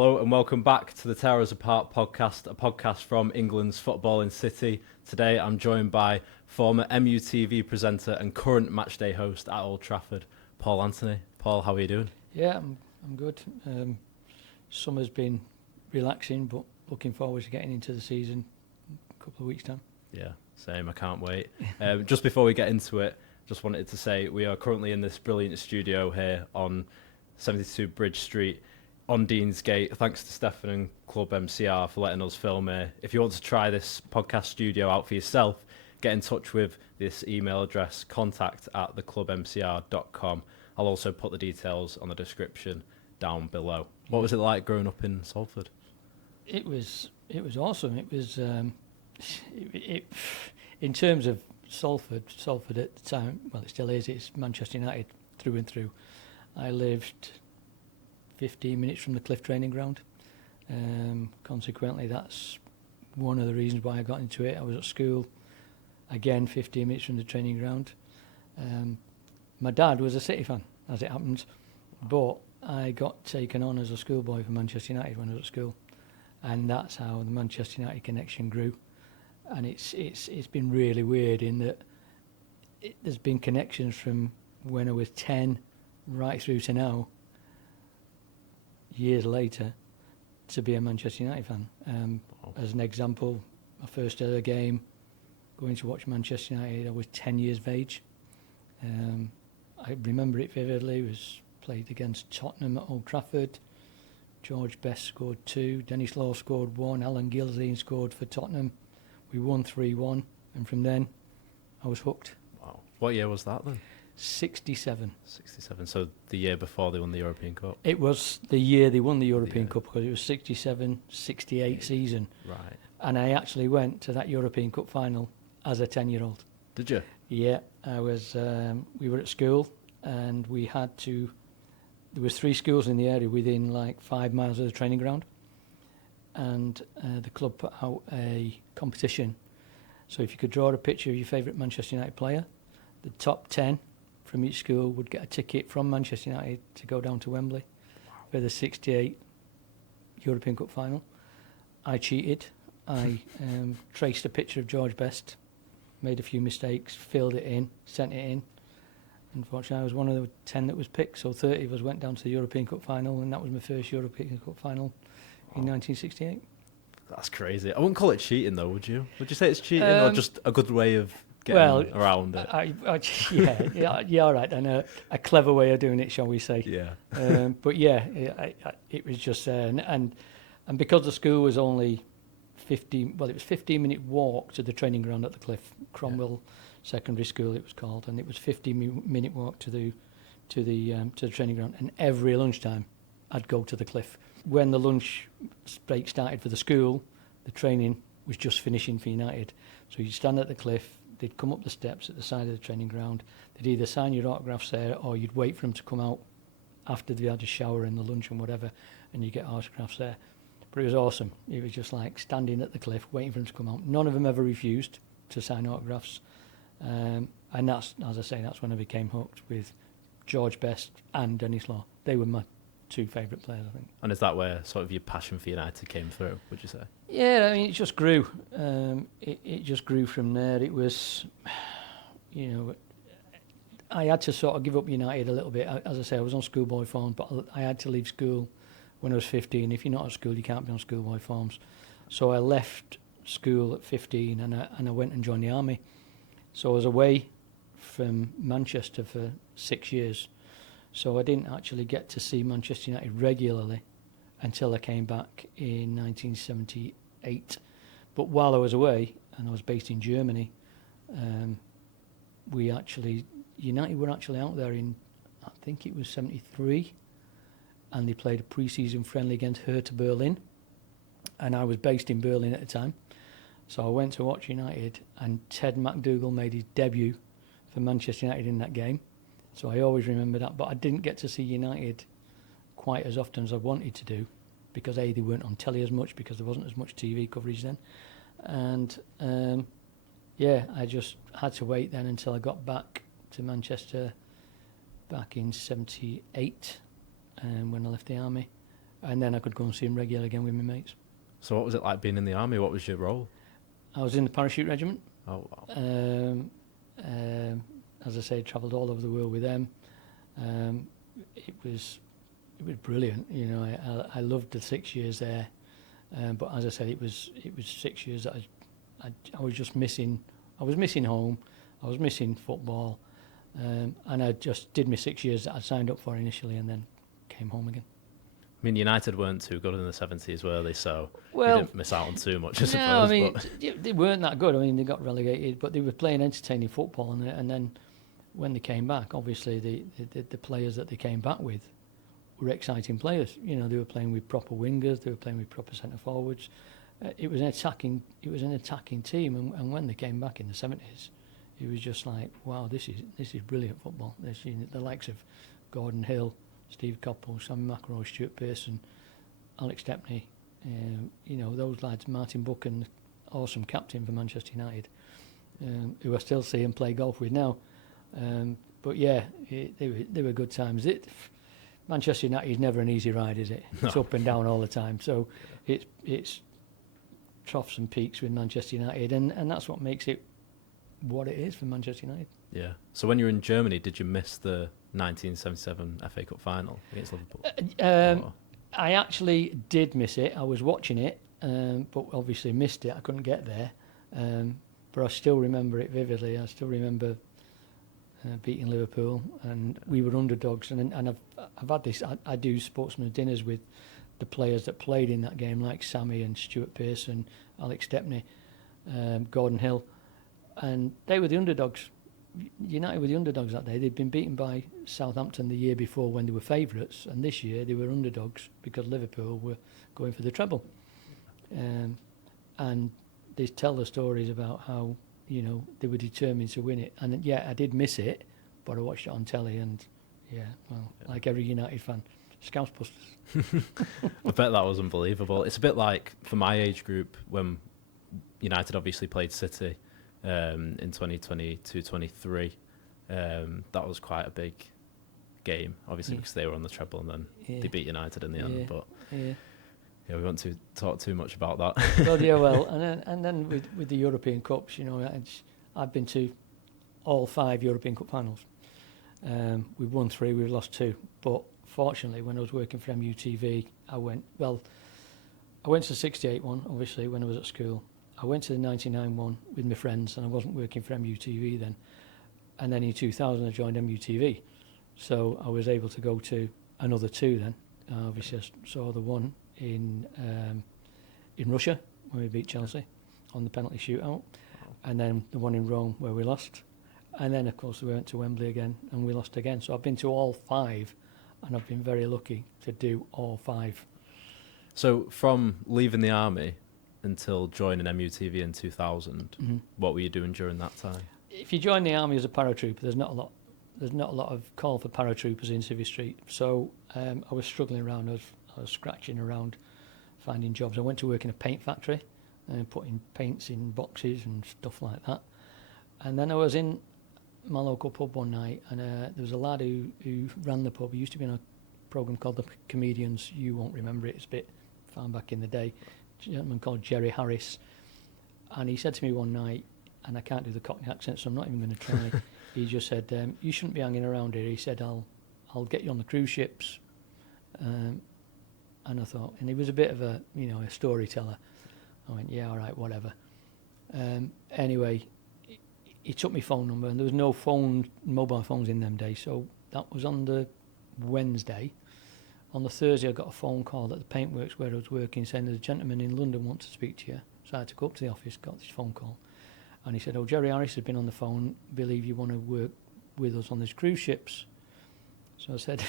Hello and welcome back to the Tear Us Apart podcast, a podcast from England's footballing city. Today I'm joined by former MUTV presenter and current matchday host at Old Trafford, Paul Anthony. Paul, how are you doing? Yeah, I'm good. Summer's been relaxing, but looking forward to getting into the season in a couple of weeks' time. Yeah, same. I can't wait. Just before we get into it, just wanted to say we are currently in this brilliant studio here on 72 Bridge Street on Deansgate. Thanks to Stefan and Club MCR for letting us film here. If you want to try this podcast studio out for yourself, get in touch with this email address, contact@theclubmcr.com. I'll also put the details on the description down below. What was it like growing up in Salford? It was awesome. It was in terms of Salford at the time. Well, it still is. It's Manchester United through and through. I lived 15 minutes from the Cliff training ground. Consequently, that's one of the reasons why I got into it. I was at school, again, 15 minutes from the training ground. My dad was a City fan, as it happens, but I got taken on as a schoolboy for Manchester United when I was at school, and that's how the Manchester United connection grew. And it's been really weird in that there's been connections from when I was 10 right through to now, years later, to be a Manchester United fan. As an example, my first ever game, going to watch Manchester United, I was 10 years of age. I remember it vividly. It was played against Tottenham at Old Trafford. George Best scored 2, Dennis Law scored 1, Alan Gilzean scored for Tottenham. We won 3-1, and from then I was hooked. Wow. What year was that then? 67. 67, so the year before they won the European Cup. It was the year they won the European Cup, because it was 67-68 season. Right. And I actually went to that European Cup final as a 10-year-old. Did you? Yeah, I was. We were at school, and we had to. There was 3 schools in the area within like 5 miles of the training ground, and the club put out a competition. So if you could draw a picture of your favourite Manchester United player, the top 10 from each school would get a ticket from Manchester United to go down to Wembley for the 68 European Cup final. I cheated. I traced a picture of George Best, made a few mistakes, filled it in, sent it in. Unfortunately, I was one of the 10 that was picked, so 30 of us went down to the European Cup final, and that was my first European Cup final in 1968. That's crazy. I wouldn't call it cheating, though, would you? Would you say it's cheating, or just a good way of getting around it? Yeah, all right. And a clever way of doing it, shall we say? Yeah. But yeah, it was just and because the school was only 15-minute walk to the training ground at the Cliff, Cromwell Secondary School it was called, and it was 15-minute walk to the training ground. And every lunchtime, I'd go to the Cliff. When the lunch break started for the school, the training was just finishing for United. So you'd stand at the Cliff, they'd come up the steps at the side of the training ground, they'd either sign your autographs there, or you'd wait for them to come out after they had a shower and the lunch and whatever, and you get autographs there. But it was awesome. It was just like standing at the Cliff, waiting for them to come out. None of them ever refused to sign autographs. And that's, as I say, that's when I became hooked with George Best and Dennis Law. They were my 2 favourite players, I think. And is that where sort of your passion for United came through, would you say? Yeah, I mean, it just grew. It just grew from there. It was, I had to sort of give up United a little bit. As I say, I was on schoolboy forms, but I had to leave school when I was 15. If you're not at school, you can't be on schoolboy forms. So I left school at 15, and I went and joined the army. So I was away from Manchester for 6 years. So I didn't actually get to see Manchester United regularly until I came back in 1978. But while I was away, and I was based in Germany, United were actually out there in, I think it was 73, and they played a pre-season friendly against Hertha Berlin, and I was based in Berlin at the time. So I went to watch United, and Ted McDougall made his debut for Manchester United in that game. So I always remember that, but I didn't get to see United quite as often as I wanted to do, because A, they weren't on telly as much, because there wasn't as much TV coverage then. And I just had to wait then until I got back to Manchester back in 78, when I left the army. and then I could go and see him regularly again with my mates. So what was it like being in the army? What was your role? I was in the parachute regiment. Oh, wow. As I say, travelled all over the world with them. It was brilliant. You know, I loved the 6 years there. But as I said, it was 6 years that I was just missing. I was missing home. I was missing football, and I just did my 6 years that I signed up for initially, and then came home again. I mean, United weren't too good in the 70s, were they? So you Well, didn't miss out on too much, I suppose. no, I mean but they weren't that good. I mean, they got relegated, but they were playing entertaining football, and then when they came back, obviously the players that they came back with were exciting players. You know, they were playing with proper wingers, they were playing with proper centre forwards. It was an attacking team, and when they came back in the 70s, it was just like, wow, this is brilliant football. There's, you know, the likes of Gordon Hill, Steve Coppell, Sam McElroy, Stuart Pearson, Alex Stepney, you know, those lads, Martin Buchan, awesome captain for Manchester United, who I still see and play golf with now. But yeah, they were good times. Manchester United is never an easy ride, is it? It's up and down all the time. So it's troughs and peaks with Manchester United, and that's what makes it what it is for Manchester United. yeah. So when you were in Germany, did you miss the 1977 FA Cup final against Liverpool? I actually did miss it. I was watching it, but obviously missed it. I couldn't get there. But I still remember it vividly. I still remember beating Liverpool, and we were underdogs. And I've had this. I do Sportsman dinners with the players that played in that game, like Sammy and Stuart Pearson, Alex Stepney, Gordon Hill, and they were the underdogs. United were the underdogs that day. They'd been beaten by Southampton the year before when they were favourites, and this year they were underdogs because Liverpool were going for the treble. And they tell the stories about how, you know, they were determined to win it. And yeah, I did miss it, but I watched it on telly, and yeah, well, like every United fan, Scouse Busters. I bet that was unbelievable. It's a bit like, for my age group, when United obviously played City in 2022-23. That was quite a big game, obviously, because they were on the treble, and then they beat United in the end. But yeah, we won't to talk too much about that. Well, yeah, well, and then with the European Cups, you know, I've been to all 5 European Cup finals. We've won 3, we've lost 2. But fortunately, when I was working for MUTV, I went to the 68 one, obviously, when I was at school. I went to the 99 one with my friends, and I wasn't working for MUTV then. And then in 2000, I joined MUTV. So I was able to go to another 2 then. Obviously, I saw the one in Russia, when we beat Chelsea on the penalty shootout. And then the one in Rome, where we lost. And then, of course, we went to Wembley again, and we lost again. So I've been to all 5, and I've been very lucky to do all 5. So from leaving the army until joining MUTV in 2000, what were you doing during that time? If you join the army as a paratrooper, there's not a lot of call for paratroopers in Civvy Street. So I was struggling around. I was scratching around, finding jobs. I went to work in a paint factory, putting paints in boxes and stuff like that. And then I was in my local pub one night, and there was a lad who ran the pub. He used to be in a programme called The Comedians. You won't remember it. It's a bit far back in the day. A gentleman called Jerry Harris. And he said to me one night, and I can't do the Cockney accent, so I'm not even going to try. He just said, you shouldn't be hanging around here. He said, I'll get you on the cruise ships. And I thought, and he was a bit of a storyteller. I went, yeah, all right, whatever. Anyway, he took my phone number, and there was no mobile phones in them days, so that was on the Wednesday. On the Thursday, I got a phone call at the paintworks where I was working, saying there's a gentleman in London wants to speak to you. So I had to go up to the office, got this phone call, and he said, Jerry Harris has been on the phone, believe you want to work with us on these cruise ships. So I said,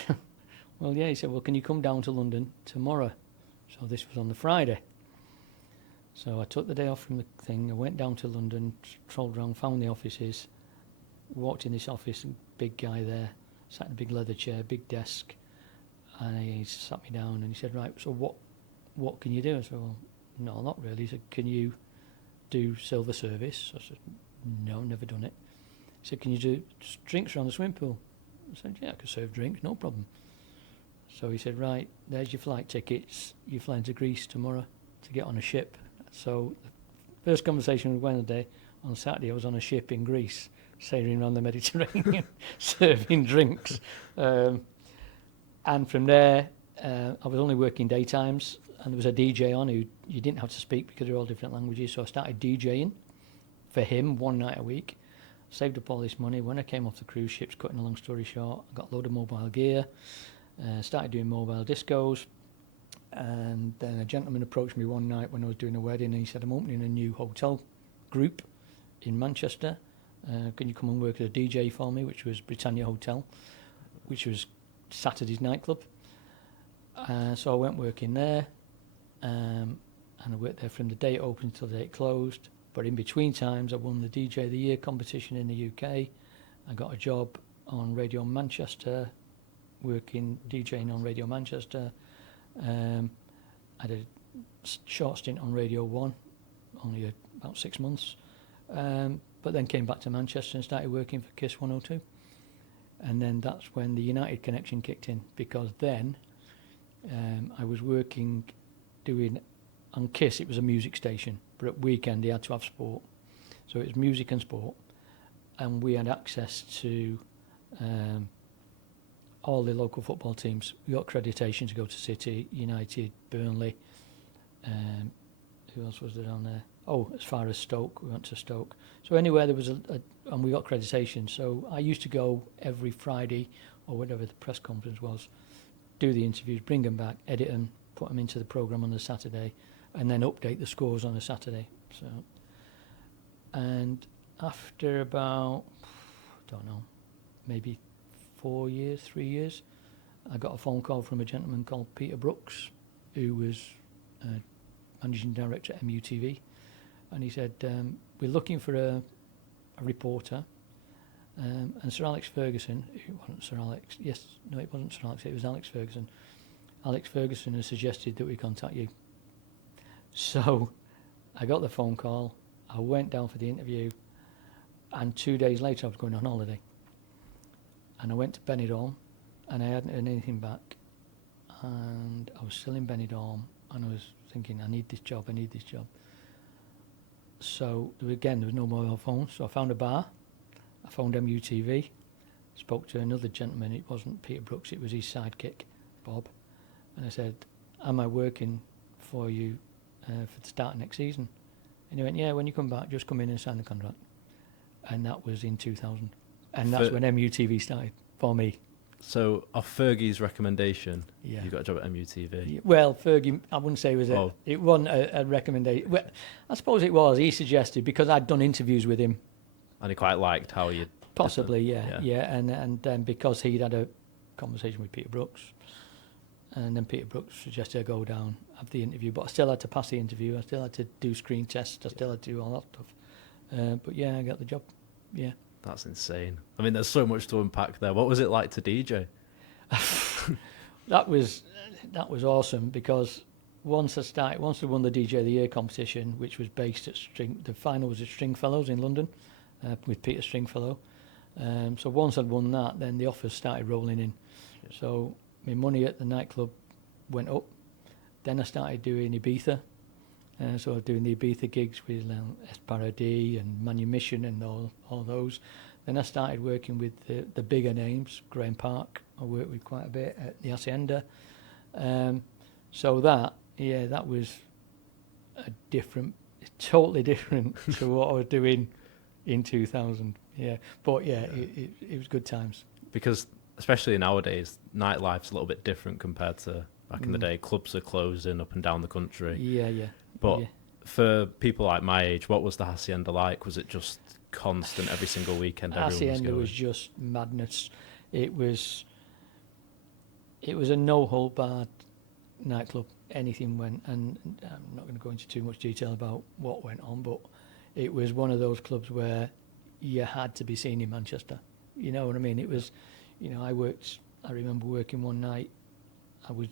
well, yeah. He said, well, can you come down to London tomorrow? So this was on the Friday. So I took the day off from the thing, I went down to London, trolled around, found the offices, walked in this office, big guy there, sat in a big leather chair, big desk, and he sat me down and he said, right, so what can you do? I said, well, no, not really. He said, can you do silver service? I said, no, never done it. He said, can you do drinks around the swimming pool? I said, yeah, I could serve drinks, no problem. So he said, right, there's your flight tickets. You're flying to Greece tomorrow to get on a ship. So the first conversation was Wednesday. On Saturday, I was on a ship in Greece, sailing around the Mediterranean, serving drinks. And from there, I was only working daytimes, and there was a DJ on who you didn't have to speak because they're all different languages. So I started DJing for him one night a week. Saved up all this money. When I came off the cruise ships, cutting a long story short, I got a load of mobile gear, started doing mobile discos, and then a gentleman approached me one night when I was doing a wedding, and he said, I'm opening a new hotel group in Manchester. Can you come and work as a DJ for me? Which was Britannia Hotel, which was Saturday's nightclub. So I went working there, and I worked there from the day it opened till the day it closed. But in between times, I won the DJ of the Year competition in the UK. I got a job on Radio Manchester, working DJing on Radio Manchester. I had a short stint on Radio 1, only about 6 months. But then came back to Manchester and started working for KISS 102. And then that's when the United connection kicked in, because then I was working, doing, on KISS it was a music station, but at weekend they had to have sport. So it was music and sport, and we had access to all the local football teams. We got accreditation to go to City, United, Burnley. Who else was there down there? Oh, as far as Stoke, we went to Stoke. So anywhere there was and we got accreditation. So I used to go every Friday or whatever the press conference was, do the interviews, bring them back, edit them, put them into the programme on the Saturday, and then update the scores on a Saturday. So, and after about, I don't know, maybe 3 years, I got a phone call from a gentleman called Peter Brooks, who was managing director at MUTV, and he said, we're looking for a reporter, and Sir Alex Ferguson, it wasn't Sir Alex, it wasn't Sir Alex, it was Alex Ferguson. Alex Ferguson has suggested that we contact you. So I got the phone call, I went down for the interview, and 2 days later I was going on holiday. And I went to Benidorm, and I hadn't heard anything back. And I was still in Benidorm, and I was thinking, I need this job. So there was no mobile phone, so I found a bar. I phoned MUTV, spoke to another gentleman. It wasn't Peter Brooks, it was his sidekick, Bob. And I said, am I working for you for the start of next season? And he went, yeah, when you come back, just come in and sign the contract. And that was in 2000. And that's when MUTV started for me. So, off Fergie's recommendation, Yeah. you got a job at MUTV. Well, Fergie, I wouldn't say it wasn't a recommendation. Well, I suppose it was. He suggested, because I'd done interviews with him. And he quite liked how you... Possibly, yeah. And then because he'd had a conversation with Peter Brooks, and then Peter Brooks suggested I go down, have the interview, but I still had to pass the interview. I still had to do screen tests. I still had to do all that stuff. But yeah, I got the job. Yeah. That's insane. I mean, there's so much to unpack there. What was it like to DJ? That was awesome, because once I won the DJ of the Year competition, which was based at the final was at Stringfellows in London, with Peter Stringfellow. So once I'd won that, then the offers started rolling in. Yeah. So my money at the nightclub went up. Then I started doing Ibiza. So I was doing the Ibiza gigs with Esparadi and Manumission and all those. Then I started working with the bigger names, Graham Park. I worked with quite a bit at the Hacienda. So that was totally different to what I was doing in 2000. Yeah, but it was good times. Because especially nowadays, nightlife's a little bit different compared to back in the day. Clubs are closing up and down the country. Yeah. But for people like my age, what was the Hacienda like? Was it just constant every single weekend? Hacienda was just madness. It was a no-hold-barred nightclub. Anything went, and I'm not going to go into too much detail about what went on, but it was one of those clubs where you had to be seen in Manchester. You know what I mean? It was, I remember working one night, I was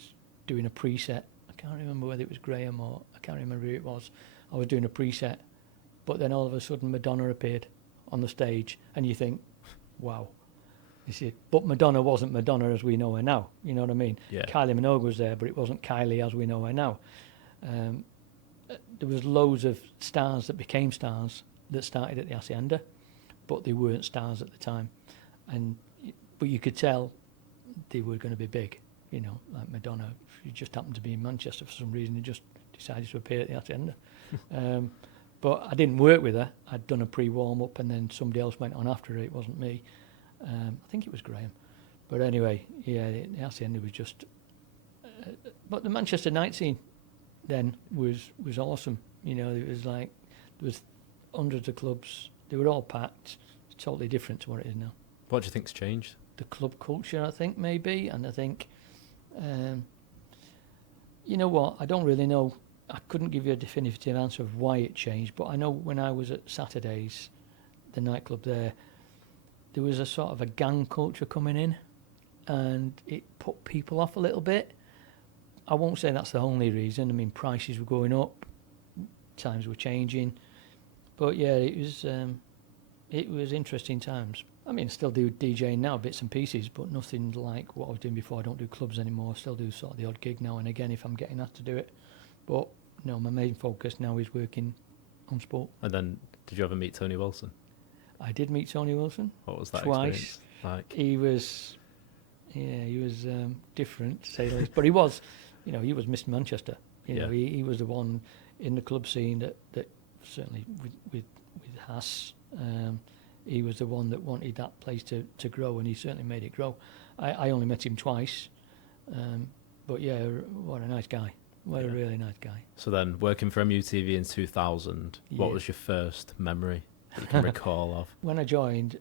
doing a preset. I can't remember whether it was Graham or I can't remember who it was. I was doing a preset, but then all of a sudden Madonna appeared on the stage, and you think, wow, You see, but Madonna wasn't Madonna as we know her now. You know what I mean? Yeah. Kylie Minogue was there, but it wasn't Kylie as we know her now. There was loads of stars that became stars that started at the Hacienda, but they weren't stars at the time. But you could tell they were going to be big. You know, like Madonna, she just happened to be in Manchester for some reason. They just decided to appear at the Hacienda. But I didn't work with her. I'd done a pre-warm-up, and then somebody else went on after her. It wasn't me. I think it was Graham. But anyway, yeah, the Hacienda was just... but the Manchester night scene then was awesome. You know, it was like, there was hundreds of clubs. They were all packed. It's totally different to what it is now. What do you think's changed? The club culture, I think, maybe. And I think, you know what, I don't really know. I couldn't give you a definitive answer of why it changed, but I know when I was at Saturdays, the nightclub there was a sort of a gang culture coming in, and it put people off a little bit. I won't say that's the only reason. I mean, prices were going up, times were changing, but yeah, it was interesting times. I mean, I still do DJing now, bits and pieces, but nothing like what I was doing before. I don't do clubs anymore. I still do sort of the odd gig now and again if I'm getting asked to do it. But no, my main focus now is working on sport. And then, did you ever meet Tony Wilson? I did meet Tony Wilson. What was that twice. experience like? He was different, to say the least. But he was, you know, he was Mr. Manchester. You know, he was the one in the club scene that certainly with Haas, he was the one that wanted that place to grow, and he certainly made it grow. I only met him twice, but yeah, what a nice guy. What a really nice guy. So then, working for MUTV in 2000, what was your first memory that you can recall of? When I joined,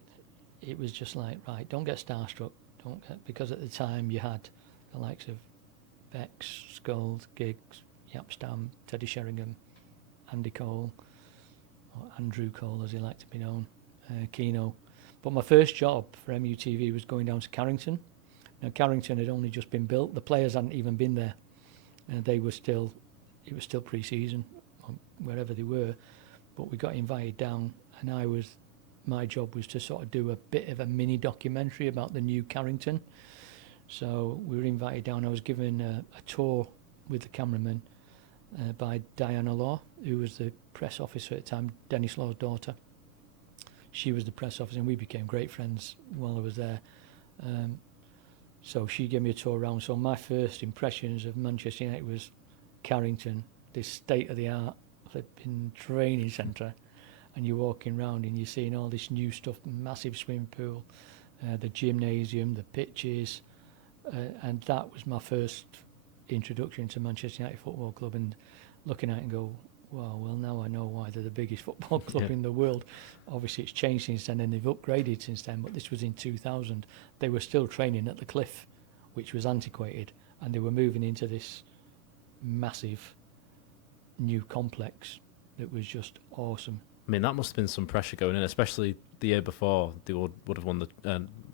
it was just like, right, don't get starstruck. Because at the time you had the likes of Bex, Skulls, Giggs, Yapstam, Teddy Sheringham, Andy Cole, or Andrew Cole as he liked to be known, Keno. But my first job for MUTV was going down to Carrington. Now Carrington had only just been built. The players hadn't even been there. And it was still pre-season, wherever they were. But we got invited down, and my job was to sort of do a bit of a mini documentary about the new Carrington. So we were invited down. I was given a tour with the cameraman by Diana Law, who was the press officer at the time, Dennis Law's daughter. She was the press officer, and we became great friends while I was there. So she gave me a tour around. So my first impressions of Manchester United was Carrington, this state-of-the-art flipping training centre. And you're walking around and you're seeing all this new stuff, massive swimming pool, the gymnasium, the pitches. And that was my first introduction to Manchester United Football Club, and looking at it and go, wow, well, now I know why they're the biggest football club in the world. Obviously, it's changed since then, and they've upgraded since then, but this was in 2000. They were still training at the Cliff, which was antiquated, and they were moving into this massive new complex that was just awesome. I mean, that must have been some pressure going in, especially the year before they would have won the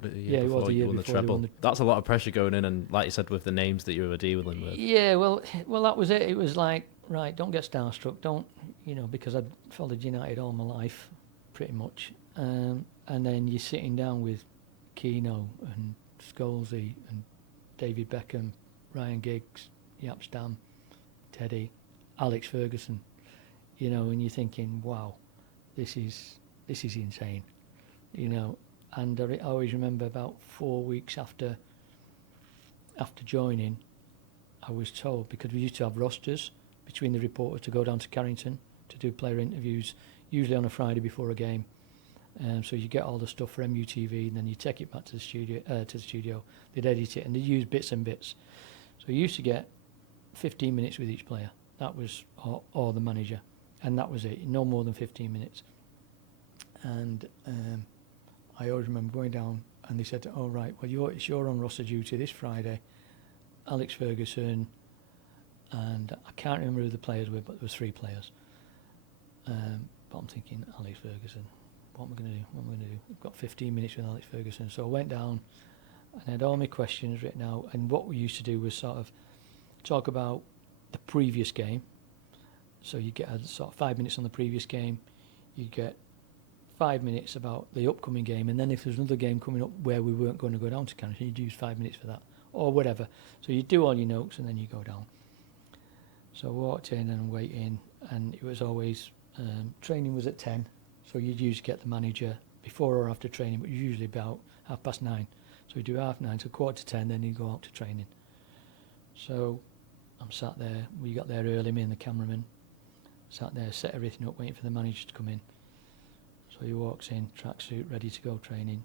it was the year before treble. That's a lot of pressure going in, and like you said, with the names that you were dealing with. Yeah, well, that was it. It was like, right, don't get starstruck, don't, because I'd followed United all my life, pretty much. And then you're sitting down with Keno and Scholesy and David Beckham, Ryan Giggs, Yapstam, Teddy, Alex Ferguson, and you're thinking, wow, this is insane, And I always remember about 4 weeks after joining, I was told, because we used to have rosters between the reporters to go down to Carrington to do player interviews, usually on a Friday before a game. So you get all the stuff for MUTV, and then you take it back to the studio. They'd edit it, and they'd use bits and bits. So you used to get 15 minutes with each player. That was, or the manager, and that was it. No more than 15 minutes. And I always remember going down, and they said, "Oh right, well you're on roster duty this Friday." Alex Ferguson, and I can't remember who the players were, but there was 3 players. But I'm thinking, Alex Ferguson, what am I going to do? I've got 15 minutes with Alex Ferguson. So I went down and I had all my questions written out. And what we used to do was sort of talk about the previous game. So you get a sort of 5 minutes on the previous game. You get 5 minutes about the upcoming game, and then if there's another game coming up where we weren't going to go down to Canada, you'd use 5 minutes for that, or whatever. So you do all your notes, and then you go down. So I walked in and wait in, and it was always, training was at 10, so you'd usually get the manager before or after training, but usually about 9:30. So you do 9:30 to 9:45, then you go out to training. So I'm sat there, we got there early, me and the cameraman, sat there, set everything up, waiting for the manager to come in. So he walks in, tracksuit, ready to go training,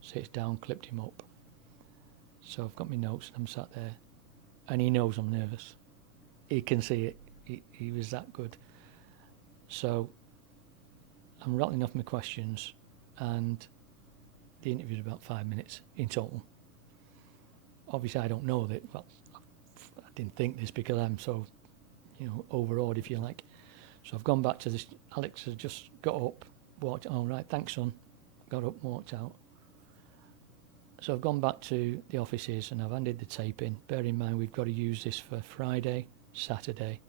sits down, clipped him up. So I've got my notes, and I'm sat there, and he knows I'm nervous. He can see it. He was that good. So I'm rattling off my questions, and the interview's about 5 minutes in total. Obviously, I don't know that. Well, I didn't think this because I'm so, overawed, if you like. So I've gone back to this. Alex has just got up, walked. All right, thanks, son. Got up, walked out. So I've gone back to the offices and I've handed the tape in. Bear in mind, we've got to use this for Friday, Saturday,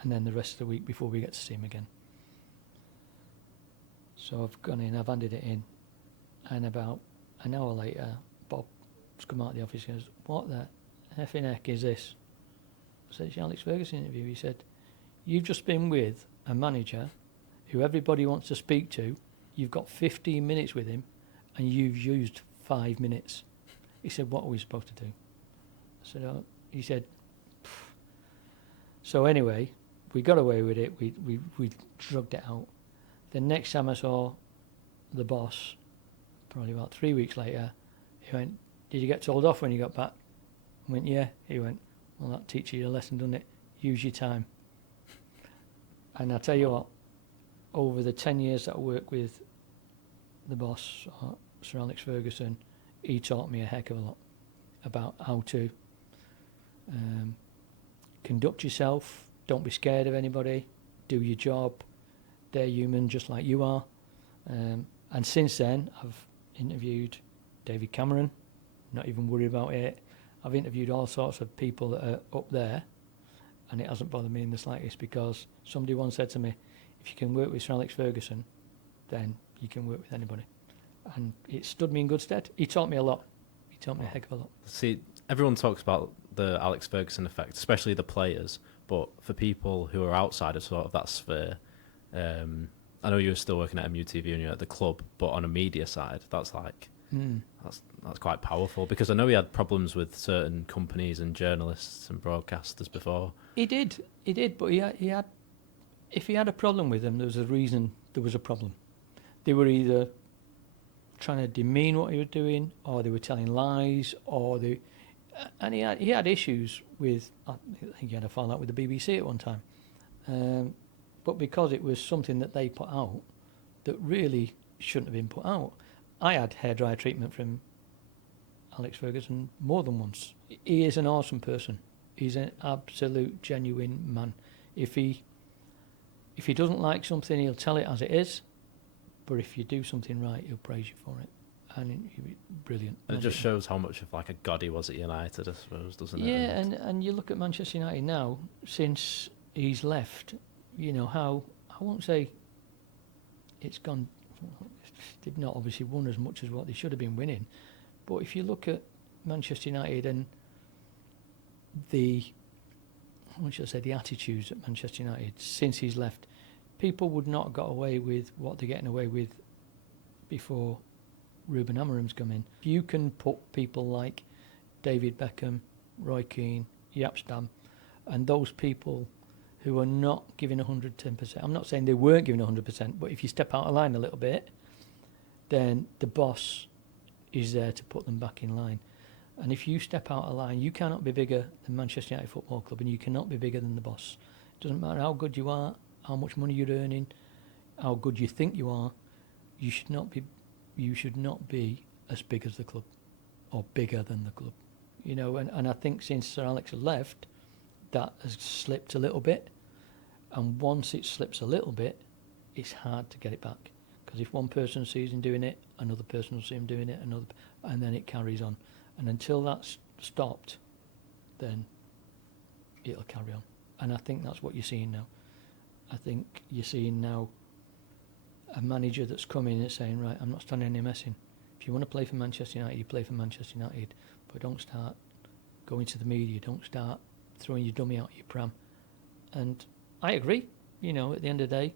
and then the rest of the week before we get to see him again. So I've gone in, I've handed it in, and about an hour later, Bob's come out of the office and goes, "What the effing heck is this?" I said, "It's the Alex Ferguson interview." He said, "You've just been with a manager who everybody wants to speak to. You've got 15 minutes with him, and you've used 5 minutes." He said, "What are we supposed to do?" I said, "Oh." He said, "Pff." So anyway, we got away with it. We drugged it out. The next time I saw the boss, probably about 3 weeks later, he went, "Did you get told off when you got back?" I went, "Yeah." He went, "Well, that teaches you a lesson, doesn't it? Use your time." And I tell you what, over the 10 years that I worked with the boss, Sir Alex Ferguson, he taught me a heck of a lot about how to conduct yourself. Don't be scared of anybody. Do your job. They're human just like you are. And since then, I've interviewed David Cameron, not even worried about it. I've interviewed all sorts of people that are up there, and it hasn't bothered me in the slightest, because somebody once said to me, if you can work with Sir Alex Ferguson, then you can work with anybody. And it stood me in good stead. He taught me a lot. He taught me a heck of a lot. See, everyone talks about the Alex Ferguson effect, especially the players, but for people who are outside of sort of that sphere, I know you were still working at MUTV and you're at the club, but on a media side, that's like that's quite powerful, because I know he had problems with certain companies and journalists and broadcasters before. He did, but he had. If he had a problem with them, there was a reason there was a problem. They were either trying to demean what he was doing, or they were telling lies, and he had issues with. I think he had a fallout with the BBC at one time. But because it was something that they put out that really shouldn't have been put out. I had hairdryer treatment from Alex Ferguson more than once. He is an awesome person. He's an absolute genuine man. If he doesn't like something, he'll tell it as it is. But if you do something right, he'll praise you for it. And he'd be brilliant. It just shows how much of like a god he was at United, I suppose, doesn't it? Yeah, and you look at Manchester United now, since he's left, how, I won't say it's gone, they've not obviously won as much as what they should have been winning, but if you look at Manchester United and the attitudes at Manchester United since he's left, people would not have got away with what they're getting away with before Ruben Amorim's come in. You can put people like David Beckham, Roy Keane, Jaap Stam, and those people who are not giving 110%. I'm not saying they weren't giving 100%, but if you step out of line a little bit, then the boss is there to put them back in line. And if you step out of line, you cannot be bigger than Manchester United Football Club, and you cannot be bigger than the boss. It doesn't matter how good you are, how much money you're earning, how good you think you are. You should not be as big as the club, or bigger than the club. And I think since Sir Alex has left, that has slipped a little bit. And once it slips a little bit, it's hard to get it back. Because if one person sees him doing it, another person will see him doing it, and then it carries on. And until that's stopped, then it'll carry on. And I think that's what you're seeing now. I think you're seeing now a manager that's coming and saying, right, I'm not standing any messing. If you want to play for Manchester United, you play for Manchester United, but don't start going to the media, don't start throwing your dummy out your pram. And I agree, you know, at the end of the day,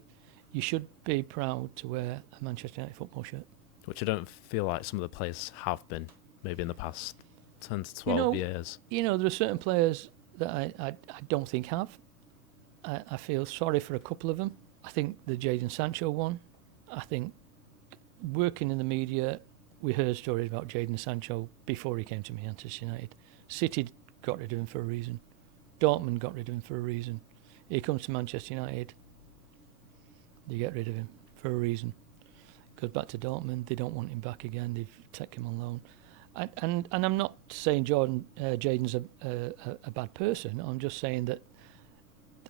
you should be proud to wear a Manchester United football shirt. Which I don't feel like some of the players have been, maybe in the past 10 to 12 years. You know, there are certain players that I don't think have. I feel sorry for a couple of them. I think the Jadon Sancho one, I think working in the media, we heard stories about Jadon Sancho before he came to Manchester United. City got rid of him for a reason. Dortmund got rid of him for a reason. He comes to Manchester United, they get rid of him for a reason. Goes back to Dortmund, they don't want him back again, they've taken him on loan. And I'm not saying Jadon's a bad person, I'm just saying that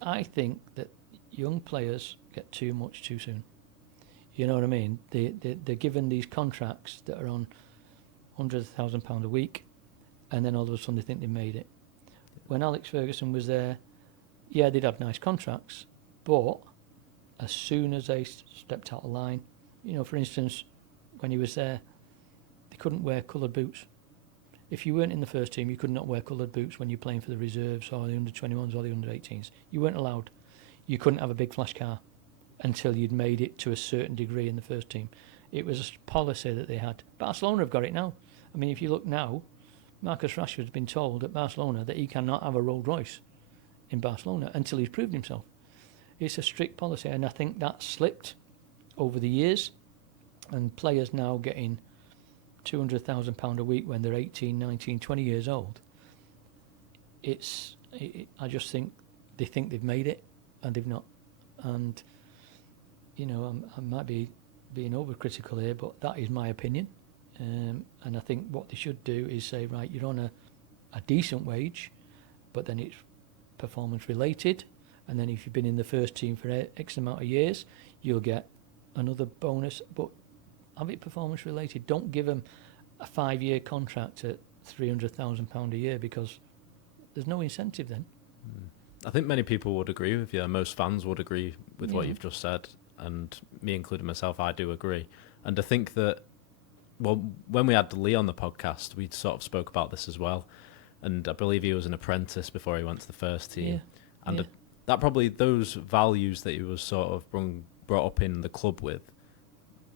I think that young players get too much too soon. You know what I mean? They're given these contracts that are on £100,000 a week, and then all of a sudden they think they made it. When Alex Ferguson was there, yeah, they'd have nice contracts, but as soon as they stepped out of line, you know, for instance, when he was there, they couldn't wear coloured boots. If you weren't in the first team, you could not wear coloured boots when you're playing for the reserves or the under-21s or the under-18s. You weren't allowed. You couldn't have a big flash car until you'd made it to a certain degree in the first team. It was a policy that they had. Barcelona have got it now. I mean, if you look now, Marcus Rashford's been told at Barcelona that he cannot have a Rolls Royce in Barcelona until he's proved himself. It's a strict policy, and I think that slipped over the years, and players now getting £200,000 a week when they're 18, 19, 20 years old. I just think they think they've made it, and they've not. And, you know, I might be being overcritical here, but that is my opinion. And I think what they should do is say, right, you're on a decent wage, but then it's performance related, and then if you've been in the first team for X amount of years, you'll get another bonus, but have it performance related. Don't give them a 5-year contract at £300,000 a year, because there's no incentive then. I think many people would agree with you. Most fans would agree with what you've just said, and me including myself, I do agree. And I think that, well, when we had Lee on the podcast, we sort of spoke about this as well. And I believe he was an apprentice before he went to the first team. Yeah. And that probably, those values that he was sort of brought up in the club with,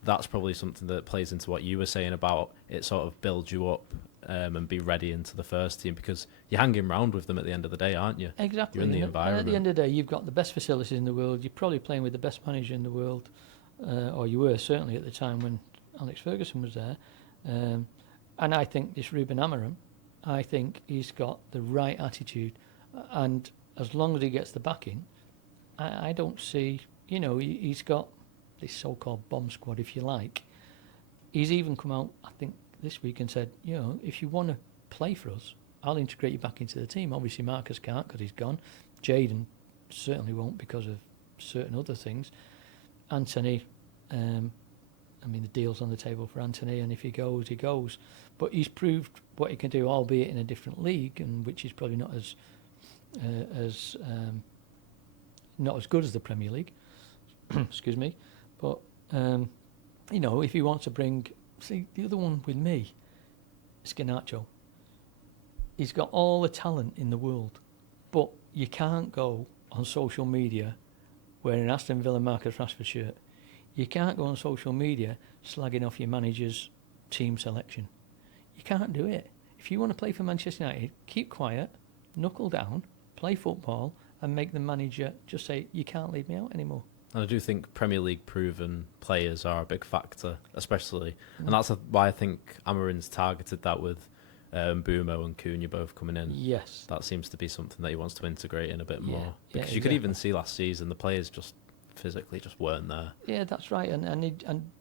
that's probably something that plays into what you were saying about it sort of builds you up and be ready into the first team, because you're hanging around with them at the end of the day, aren't you? Exactly. You're in the environment. And at the end of the day, you've got the best facilities in the world. You're probably playing with the best manager in the world, or you were certainly at the time when Alex Ferguson was there. And I think this Ruben Amorim, I think he's got the right attitude. And as long as he gets the backing, I don't see, you know, he's got this so-called bomb squad, if you like. He's even come out, I think, this week and said, you know, if you want to play for us, I'll integrate you back into the team. Obviously, Marcus can't because he's gone. Jadon certainly won't because of certain other things. Anthony, I mean, the deal's on the table for Anthony, and if he goes, he goes. But he's proved what he can do, albeit in a different league, and which is probably not as good as the Premier League. Excuse me. But, you know, if he wants to bring... See, the other one with me is Garnacho. He's got all the talent in the world, but you can't go on social media wearing an Aston Villa Marcus Rashford shirt. You can't go on social media slagging off your manager's team selection. You can't do it. If you want to play for Manchester United, keep quiet, knuckle down, play football, and make the manager just say, you can't leave me out anymore. And I do think Premier League proven players are a big factor, especially. And that's why I think Amorim's targeted that with Mbumo and Cunha both coming in. Yes. That seems to be something that he wants to integrate in a bit more. Because Yeah, you could even see last season the players just physically just weren't there. Yeah, that's right. And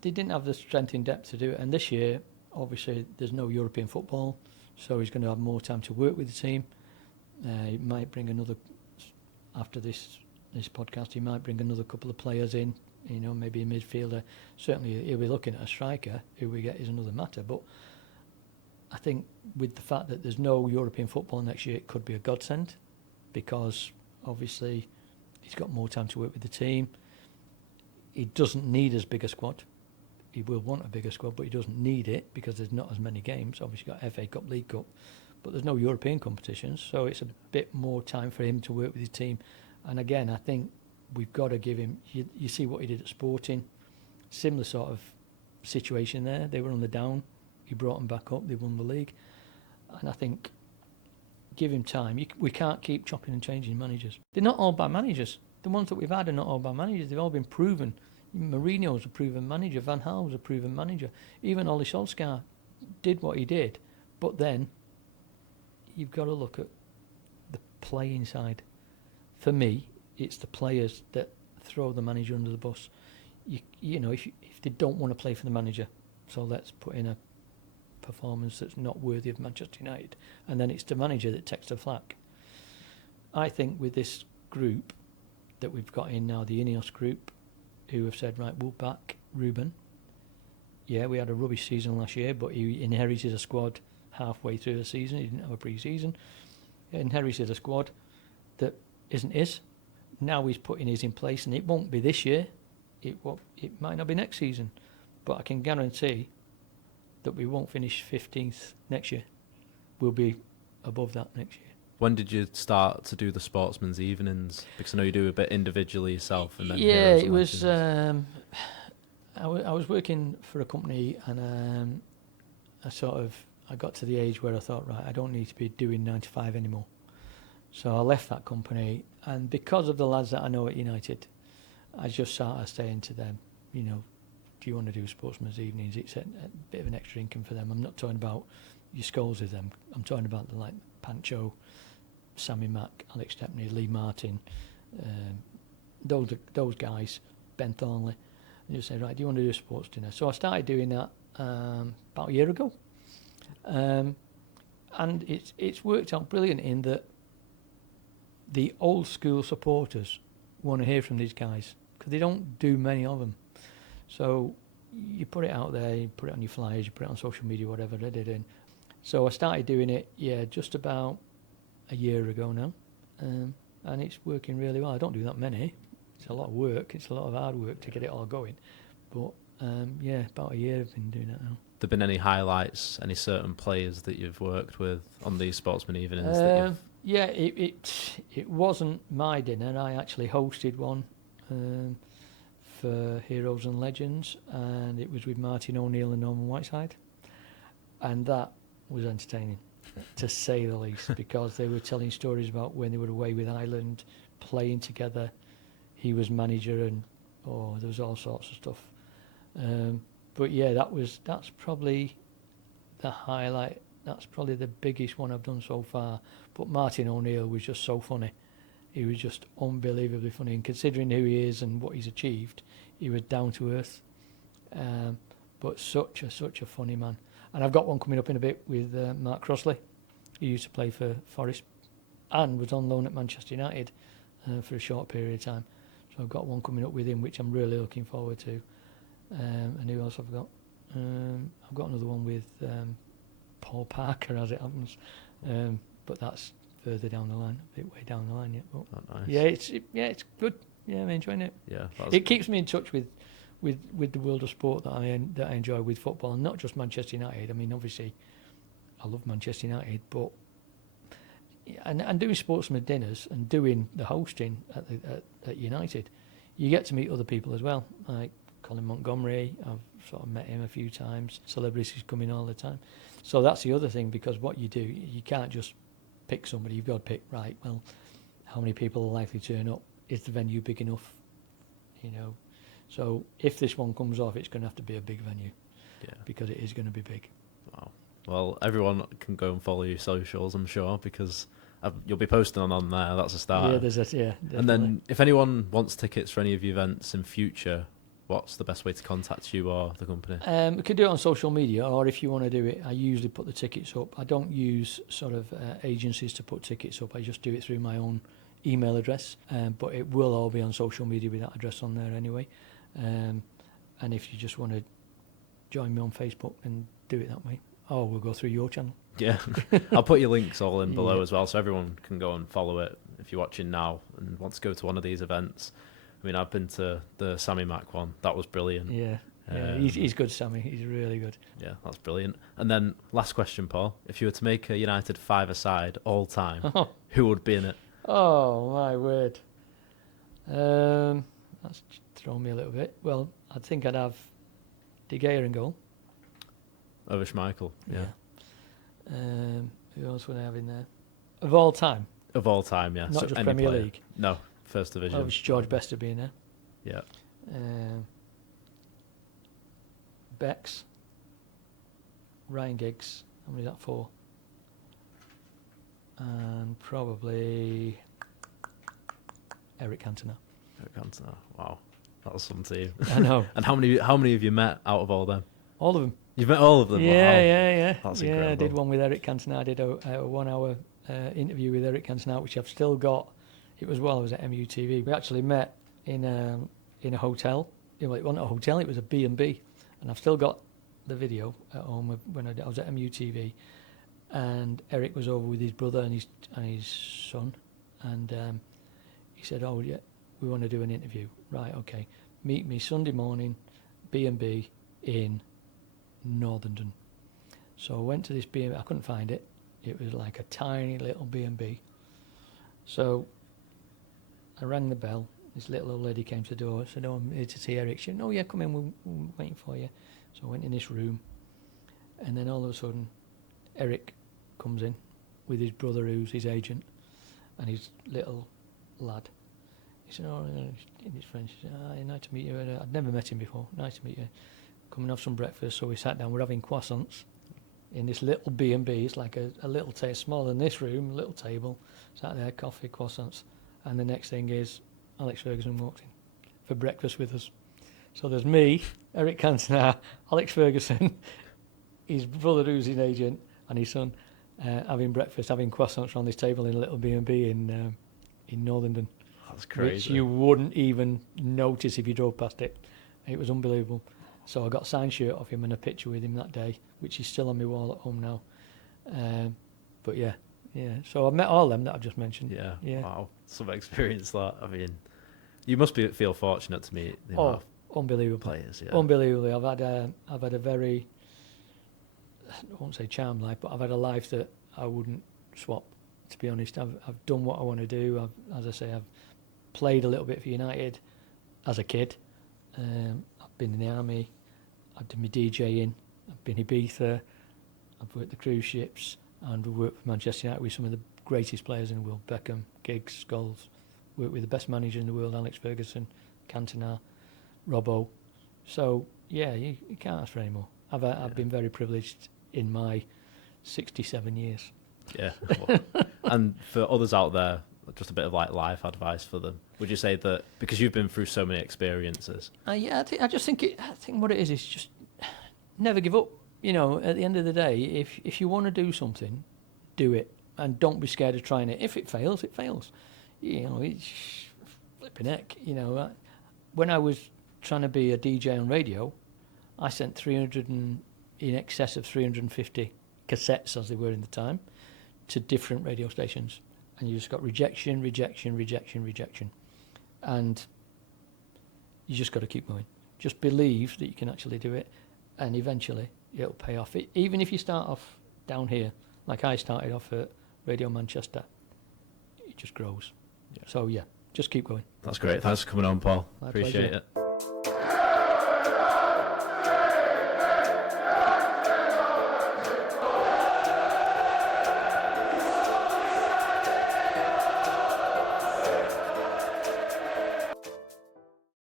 they didn't have the strength in depth to do it. And this year, obviously, there's no European football, so he's going to have more time to work with the team. He might bring another, after this podcast, he might bring another couple of players in, you know, maybe a midfielder. Certainly he'll be looking at a striker. Who we get is another matter. But I think with the fact that there's no European football next year, it could be a godsend, because obviously he's got more time to work with the team. he doesn't need as big a squad. He will want a bigger squad, but he doesn't need it because there's not as many games. Obviously, you've got FA Cup, League Cup, but there's no European competitions, so it's a bit more time for him to work with his team. And again, I think we've got to give him. You see what he did at Sporting, similar sort of situation there. They were on the down. He brought them back up. They won the league, and I think give him time. We can't keep chopping and changing managers. They're not all bad managers. The ones that we've had are not all bad managers. They've all been proven. Mourinho's a proven manager. Van Gaal was a proven manager. Even Ole Solskjaer did what he did. But then you've got to look at the playing side. For me, it's the players that throw the manager under the bus. You know, if they don't want to play for the manager, so let's put in a performance that's not worthy of Manchester United, and then it's the manager that takes the flak. I think with this group that we've got in now, the Ineos group, who have said, right, we'll back Ruben. Yeah, we had a rubbish season last year, but he inherited a squad halfway through the season. He didn't have a pre-season. He inherited a squad that isn't his. Now he's putting his in place, and it won't be this year. It might not be next season, but I can guarantee that we won't finish 15th next year. We'll be above that next year. When did you start to do the Sportsman's evenings? Because I know you do a bit individually yourself. And then yeah, it was. I was working for a company, and I got to the age where I thought, right, I don't need to be doing 9 to 5 anymore. So I left that company, and because of the lads that I know at United, I just started saying to them, you know, do you want to do Sportsman's evenings? It's a bit of an extra income for them. I'm not talking about your skulls with them. I'm talking about the like Pancho, Sammy Mack, Alex Stepney, Lee Martin, those guys, Ben Thornley, and just say, right, do you want to do a sports dinner? So I started doing that about a year ago, and it's worked out brilliant in that the old school supporters want to hear from these guys because they don't do many of them. So you put it out there, you put it on your flyers, you put it on social media, whatever they did. So I started doing it, just about a year ago now, and it's working really well. I don't do that many. It's a lot of work. It's a lot of hard work to get it all going. But about a year I've been doing that now. There been any highlights, any certain players that you've worked with on these Sportsman evenings? It wasn't my dinner. I actually hosted one for Heroes and Legends, and it was with Martin O'Neill and Norman Whiteside, and that was entertaining, to say the least, because they were telling stories about when they were away with Ireland, playing together. He was manager, and there was all sorts of stuff. But yeah, that's probably the highlight. That's probably the biggest one I've done so far. But Martin O'Neill was just so funny. He was just unbelievably funny, and considering who he is and what he's achieved, he was down to earth. But such a funny man. And I've got one coming up in a bit with Mark Crossley. He used to play for Forest and was on loan at Manchester United for a short period of time. So I've got one coming up with him, which I'm really looking forward to. And who else have I got? I've got another one with Paul Parker, as it happens. But that's further down the line, a bit way down the line yet. But nice. It's good. Yeah, I'm enjoying it. Yeah, it keeps me in touch with the world of sport that I enjoy with football, and not just Manchester United. I mean, obviously, I love Manchester United, but and doing Sportsman dinners and doing the hosting at United, you get to meet other people as well, like Colin Montgomery. I've sort of met him a few times. Celebrities come in all the time. So that's the other thing, because what you do, you can't just pick somebody. You've got to pick, right, well, how many people are likely to turn up? Is the venue big enough? You know, so if this one comes off, it's going to have to be a big venue, because it is going to be big. Wow. Well, everyone can go and follow your socials, I'm sure, because you'll be posting on there. That's a start. Yeah, definitely. And then if anyone wants tickets for any of your events in future, what's the best way to contact you or the company? We can do it on social media, or if you want to do it, I usually put the tickets up. I don't use sort of agencies to put tickets up. I just do it through my own email address, but it will all be on social media with that address on there anyway. And if you just want to join me on Facebook and do it that way, we'll go through your channel. Yeah, I'll put your links all in below as well, so everyone can go and follow it if you're watching now and want to go to one of these events. I mean, I've been to the Sammy Mack one. That was brilliant. Yeah, he's good, Sammy. He's really good. Yeah, that's brilliant. And then last question, Paul. If you were to make a United five-a-side all time, who would be in it? Oh, my word. That's thrown me a little bit. Well, I think I'd have De Gea in goal. Over Schmeichel, yeah. Who else would I have in there? Of all time? Of all time, yeah. Not so just any Premier player. League? No, First Division. Obviously, George Best would be in there. Yeah. Bex. Ryan Giggs. How many is that for? And probably Eric Cantona. Eric Cantona. Wow. That was some team. I know. And how many have you met out of all them? All of them. You've met all of them? Yeah, wow. yeah. That's yeah, incredible. I did one with Eric Cantona. I did a 1 hour interview with Eric Cantona, which I've still got. It was while I was at MUTV. We actually met in a hotel. Well, it wasn't a hotel, it was a B&B. And I've still got the video at home of when I was at MUTV. And Eric was over with his brother and his son. And he said, oh, yeah, we want to do an interview. Right, okay. Meet me Sunday morning, B&B in Northern. So I went to this B&B. I couldn't find it. It was like a tiny little B&B. So I rang the bell. This little old lady came to the door. I said, oh, I'm here to see Eric. She said, oh, yeah, come in. We're waiting for you. So I went in this room. And then all of a sudden, Eric comes in with his brother, who's his agent, and his little lad. He said, oh, in his French. He said, oh, nice to meet you. I'd never met him before. Nice to meet you. Come and have some breakfast. So we sat down. We're having croissants in this little B&B. It's like a little table, smaller than this room, a little table. Sat there, coffee, croissants. And the next thing is Alex Ferguson walked in for breakfast with us. So there's me, Eric Cantona, Alex Ferguson, his brother who's his agent, and his son having breakfast, having croissants around this table in a little B&B in Northern. That's crazy. Which you wouldn't even notice if you drove past it. It was unbelievable. So I got a signed shirt off him and a picture with him that day, which is still on my wall at home now. But yeah. So I've met all them that I've just mentioned. Yeah. Wow. Some experience that. I mean, you must feel fortunate to meet unbelievable players. Yeah. Unbelievably. I've had a very, I won't say charmed life, but I've had a life that I wouldn't swap. To be honest, I've done what I want to do. As I say, I've played a little bit for United as a kid. I've been in the army. I've done my DJing. I've been Ibiza. I've worked the cruise ships, and we've worked for Manchester United with some of the greatest players in the world: Beckham, Giggs, Scholes. Worked with the best manager in the world: Alex Ferguson, Cantona, Robbo. So yeah, you can't ask for any more. I've been very privileged in my 67 years. Yeah. Well, and for others out there, just a bit of like life advice for them. Would you say that because you've been through so many experiences? I think what it is just never give up. You know, at the end of the day, if you want to do something, do it, and don't be scared of trying it. If it fails, it fails. You know, it's flipping heck. You know, when I was trying to be a DJ on radio, I sent in excess of 350 cassettes, as they were in the time, to different radio stations. And you just got rejection. And you just got to keep going. Just believe that you can actually do it, and eventually it'll pay off. Even if you start off down here, like I started off at Radio Manchester, it just grows. Yeah. So yeah, just keep going. That's great. Thanks for coming on, Paul. My Appreciate pleasure. it.